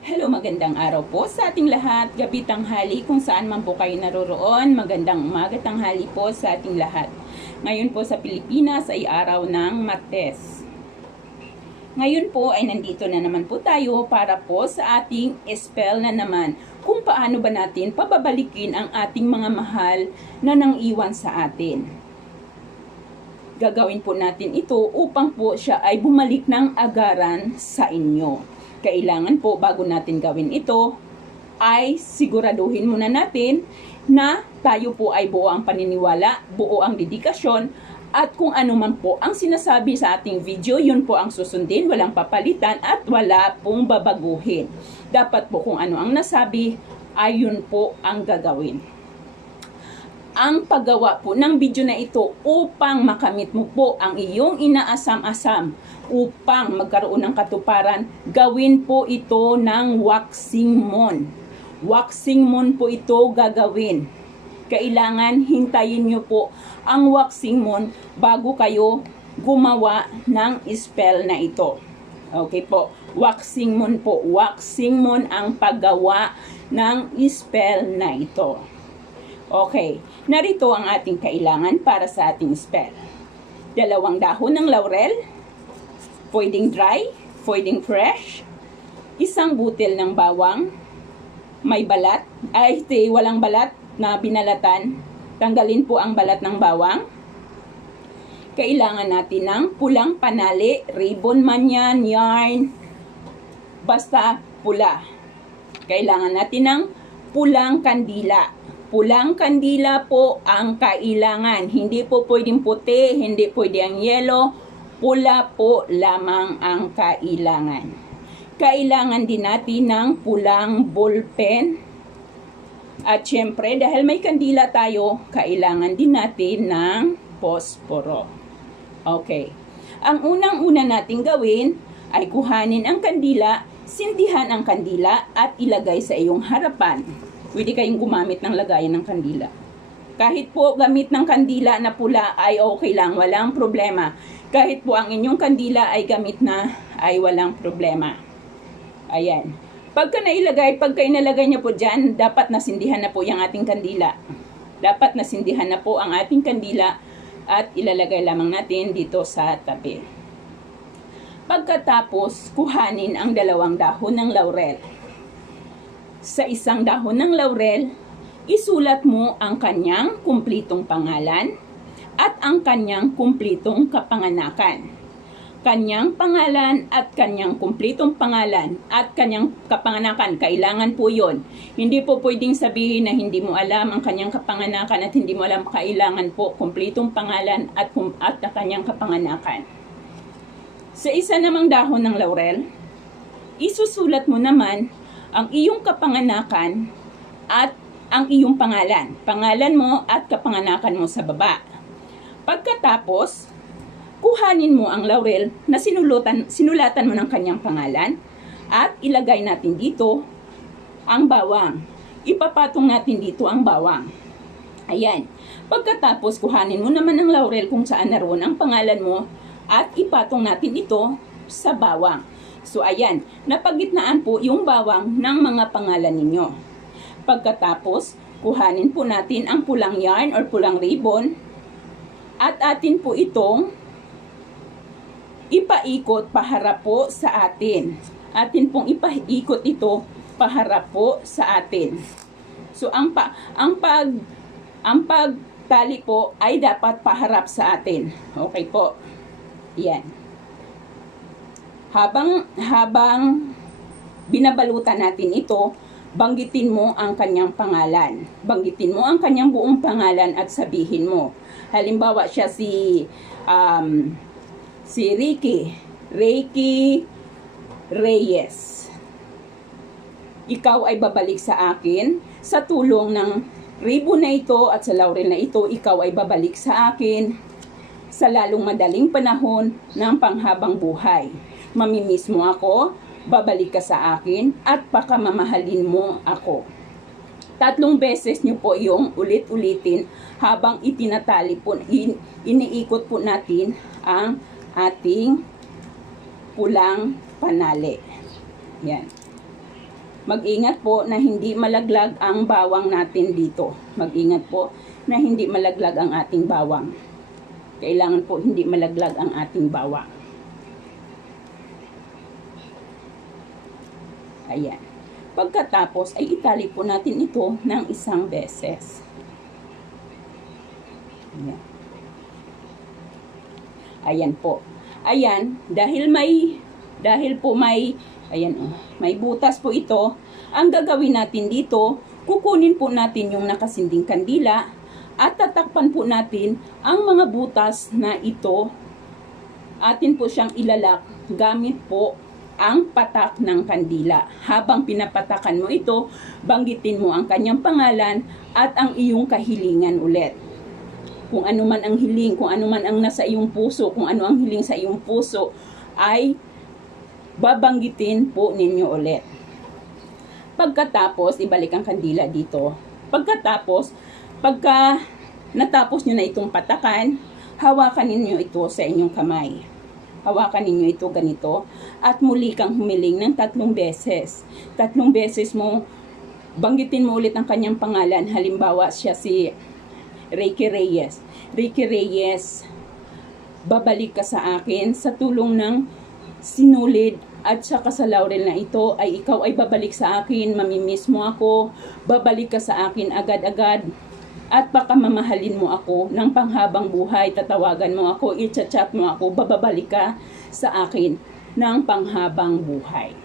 Hello, magandang araw po sa ating lahat. Gabi tanghali kung saan man po kayo naroroon. Magandang umaga tanghali po sa ating lahat. Ngayon po sa Pilipinas ay araw ng Martes. Ngayon po ay nandito na naman po tayo para po sa ating spell na naman kung paano ba natin pababalikin ang ating mga mahal na nang-iwan sa atin. Gagawin po natin ito upang po siya ay bumalik ng agaran sa inyo. Kailangan po bago natin gawin ito ay siguraduhin muna natin na tayo po ay buo ang paniniwala, buo ang dedikasyon, at kung ano man po ang sinasabi sa ating video, yun po ang susundin, walang papalitan at wala pong babaguhin. Dapat po kung ano ang nasabi ay yun po ang gagawin. Ang paggawa po ng video na ito upang makamit mo po ang iyong inaasam-asam upang magkaroon ng katuparan, gawin po ito ng waxing moon. Waxing moon po ito gagawin. Kailangan hintayin nyo po ang waxing moon bago kayo gumawa ng spell na ito. Okay po, waxing moon po. Waxing moon ang paggawa ng spell na ito. Okay, narito ang ating kailangan para sa ating spell. 2 dahon ng laurel, pwedeng dry, pwedeng fresh, 1 butil ng bawang, may balat, walang balat na binalatan, tanggalin po ang balat ng bawang. Kailangan natin ng pulang panali, ribbon man yan, yarn, basta pula. Kailangan natin ng pulang kandila. Pulang kandila po ang kailangan. Hindi po pwedeng puti, hindi pwede ang yellow. Pula po lamang ang kailangan. Kailangan din natin ng pulang ballpen. At syempre, dahil may kandila tayo, kailangan din natin ng posporo. Okay. Ang unang-una nating gawin ay kuhanin ang kandila, sindihan ang kandila at ilagay sa iyong harapan. Pwede kayong gumamit ng lagayan ng kandila. Kahit po gamit ng kandila na pula ay okay lang, walang problema. Kahit po ang inyong kandila ay gamit na ay walang problema. Ayan. Pagka inalagay niyo po dyan, dapat nasindihan na po yung ating kandila. Dapat nasindihan na po ang ating kandila at ilalagay lamang natin dito sa tabi. Pagkatapos, kuhanin ang 2 dahon ng laurel. Sa 1 dahon ng laurel, isulat mo ang kanyang kumplitong pangalan at ang kanyang kumplitong kapanganakan. Kanyang pangalan at kanyang kumplitong pangalan at kanyang kapanganakan, kailangan po yun. Hindi po pwedeng sabihin na hindi mo alam ang kanyang kapanganakan at hindi mo alam, kailangan po kumplitong pangalan at kanyang kapanganakan. Sa 1 namang dahon ng laurel, isusulat mo naman ang iyong kapanganakan at ang iyong pangalan. Pangalan mo at kapanganakan mo sa baba. Pagkatapos, kuhanin mo ang laurel na sinulatan mo ng kanyang pangalan at ilagay natin dito ang bawang. Ipapatong natin dito ang bawang. Ayan. Pagkatapos, kuhanin mo naman ang laurel kung saan naroon ang pangalan mo at ipatong natin ito sa bawang. So, ayan, napagitnaan po yung bawang ng mga pangalan ninyo. Pagkatapos, kuhanin po natin ang pulang yarn or pulang ribbon at atin po itong ipaikot paharap po sa atin. Atin pong ipaikot ito paharap po sa atin. So, ang pagtali po ay dapat paharap sa atin. Okay po. Yan. Habang binabalutan natin ito, banggitin mo ang kanyang pangalan. Banggitin mo ang kanyang buong pangalan at sabihin mo. Halimbawa siya si Ricky Reyes. Ikaw ay babalik sa akin sa tulong ng ribbon na ito at sa laurel na ito, ikaw ay babalik sa akin sa lalong madaling panahon ng panghabang buhay. Mamimiss mo ako, babalik ka sa akin, at pakamamahalin mo ako. 3 beses nyo po yung ulit-ulitin habang itinatali po, iniikot po natin ang ating pulang panali. Yan. Mag-ingat po na hindi malaglag ang bawang natin dito. Mag-ingat po na hindi malaglag ang ating bawang. Kailangan po hindi malaglag ang ating bawang. Ayan. Pagkatapos ay itali po natin ito ng isang beses. Ayan. Ayan po. Ayan, dahil po may butas po ito, ang gagawin natin dito, kukunin po natin yung nakasinding kandila at tatakpan po natin ang mga butas na ito. Atin po siyang ilalak gamit po ang patak ng kandila. Habang pinapatakan mo ito, banggitin mo ang kanyang pangalan at ang iyong kahilingan ulit. Kung ano man ang hiling, kung ano man ang nasa iyong puso, kung ano ang hiling sa iyong puso, ay babanggitin po ninyo ulit. Pagkatapos, ibalik ang kandila dito. Pagkatapos, pagka natapos nyo na itong patakan, hawakan ninyo ito sa inyong kamay. Hawakan ninyo ito ganito at muli kang humiling ng 3 beses. 3 beses mo, banggitin mo ulit ang kanyang pangalan. Halimbawa, siya si Ricky Reyes. Ricky Reyes, babalik ka sa akin sa tulong ng sinulid at saka sa laurel na ito ay ikaw ay babalik sa akin, mamimiss mo ako, babalik ka sa akin agad-agad at baka mamahalin mo ako ng panghabang buhay, tatawagan mo ako, i-chat mo ako, babalik ka sa akin ng panghabang buhay.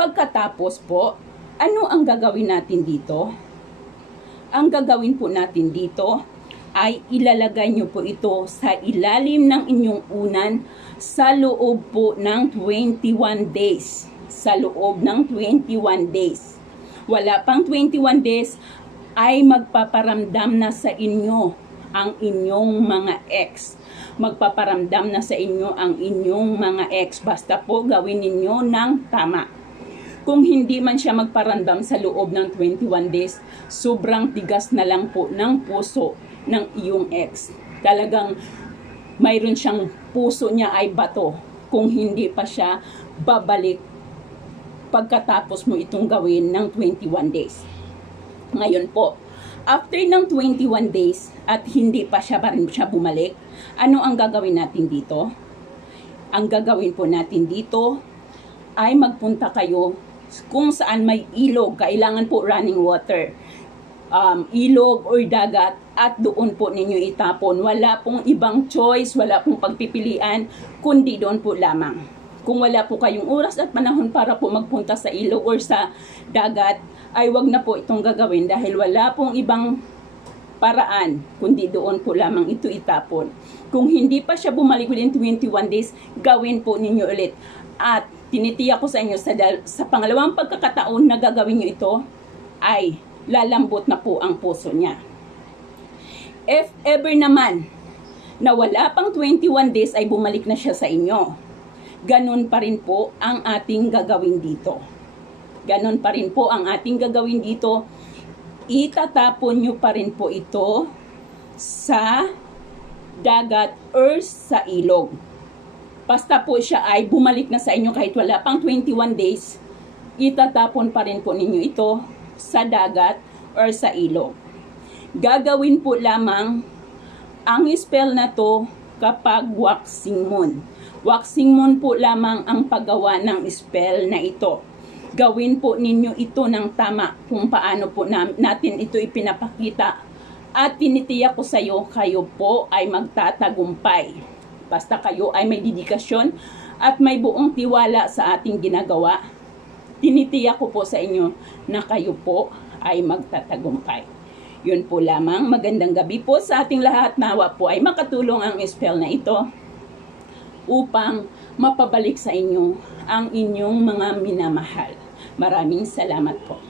Pagkatapos po, ano ang gagawin natin dito? Ang gagawin po natin dito ay ilalagay nyo po ito sa ilalim ng inyong unan sa loob po ng 21 days. Sa loob ng 21 days. Wala pang 21 days ay magpaparamdam na sa inyo ang inyong mga ex. Magpaparamdam na sa inyo ang inyong mga ex. Basta po gawin ninyo ng tama. Kung hindi man siya magparamdam sa loob ng 21 days, sobrang tigas na lang po ng puso ng iyong ex. Talagang mayroon siyang puso niya ay bato kung hindi pa siya babalik pagkatapos mo itong gawin ng 21 days. Ngayon po, after ng 21 days at hindi pa siya bumalik, ano ang gagawin natin dito? Ang gagawin po natin dito ay magpunta kayo kung saan may ilog, kailangan po running water, ilog or dagat, at doon po ninyo itapon. Wala pong ibang choice, wala pong pagpipilian, kundi doon po lamang. Kung wala po kayong oras at panahon para po magpunta sa ilog or sa dagat, ay wag na po itong gagawin dahil wala pong ibang paraan, kundi doon po lamang ito itapon. Kung hindi pa siya bumalik within 21 days, gawin po ninyo ulit. At tinitiyak ko sa inyo sa pangalawang pagkakataon na gagawin nyo ito, ay lalambot na po ang puso niya. If ever naman na wala pang 21 days ay bumalik na siya sa inyo, ganun pa rin po ang ating gagawin dito. Ganun pa rin po ang ating gagawin dito. Itatapon nyo pa rin po ito sa dagat or sa ilog. Basta po siya ay bumalik na sa inyo kahit wala pang 21 days, itatapon pa rin po ninyo ito sa dagat or sa ilog. Gagawin po lamang ang spell na to kapag waxing moon. Waxing moon po lamang ang paggawa ng spell na ito. Gawin po ninyo ito ng tama kung paano po natin ito ipinapakita. At tinitiyak ko sa iyo, kayo po ay magtatagumpay. Basta kayo ay may dedikasyon at may buong tiwala sa ating ginagawa, tinitiyak ko po sa inyo na kayo po ay magtatagumpay. Yun po lamang. Magandang gabi po sa ating lahat. Nawa po ay makatulong ang spell na ito upang mapabalik sa inyo ang inyong mga minamahal. Maraming salamat po.